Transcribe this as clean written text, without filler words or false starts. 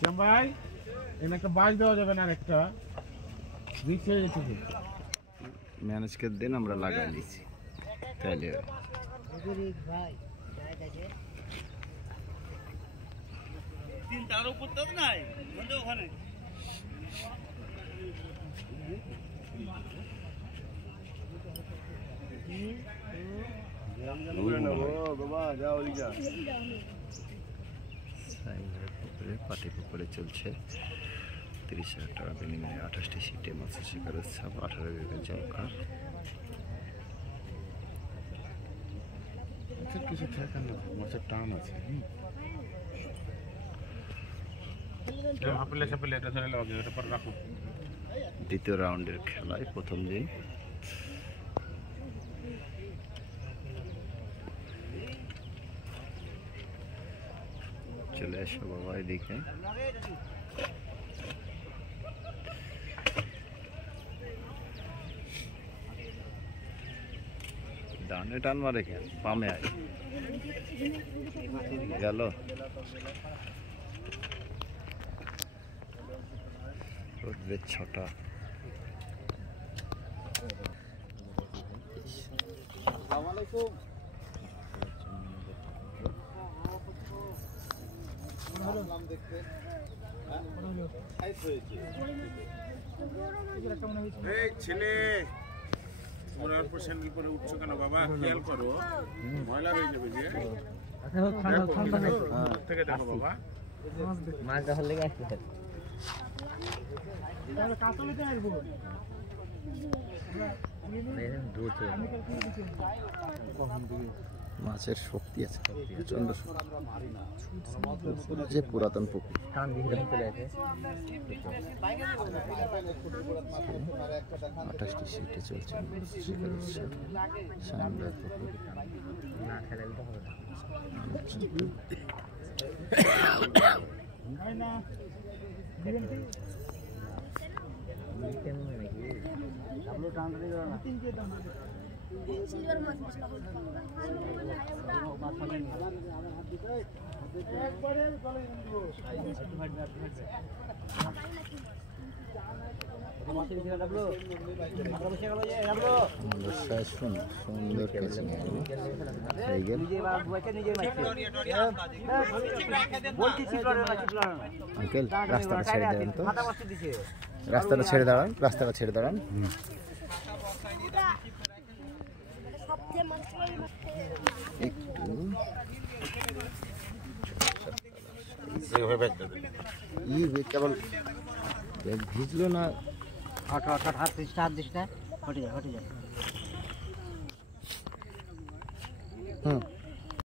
শ্যাম ভাই এখানে একটা বাস দেওয়া যাবে না, একটা রিক্স হয়ে গেছে। ম্যানেজ করে দিন, আমরা লাগাই দিচ্ছি তাইলে। পাটি পুকুরে চলছে 30,000 টাকা বিনিময়ে 28টি সিটে মৎস্য শিকার উৎসব, 18 বিঘা জলকার। কিছু থাকে না, মাছের টান আছে। দ্বিতীয় রাউন্ডের খেলায় প্রথম দিন চলে আসো বাবা এদিকে। ডানে টান মারে কেন, বামে আয় গেল। রোদ্রের ছটা। ছেলে স্যান্ডেল পরে উঠছো কেন বাবা? খেয়াল করো, ময়লা হয়ে যাবে যে। থেকে দেখো বাবা, মাছ দেখার লেগে আসছে। মাছের শক্তি আছে, প্রচন্ড যে পুরাতন পুকুর। 28টি সিটে চলছে শিকার উৎসব, সামলার পুকুর। সুন্দর ক্যাচিং আঙ্কেল। রাস্তাটা ছেড়ে দাঁড়ান তো, রাস্তাটা ছেড়ে দাঁড়ান, রাস্তাটা ছেড়ে দাঁড়ান। কেবল ভিজলো না, হাত দিস না, হটে যায়।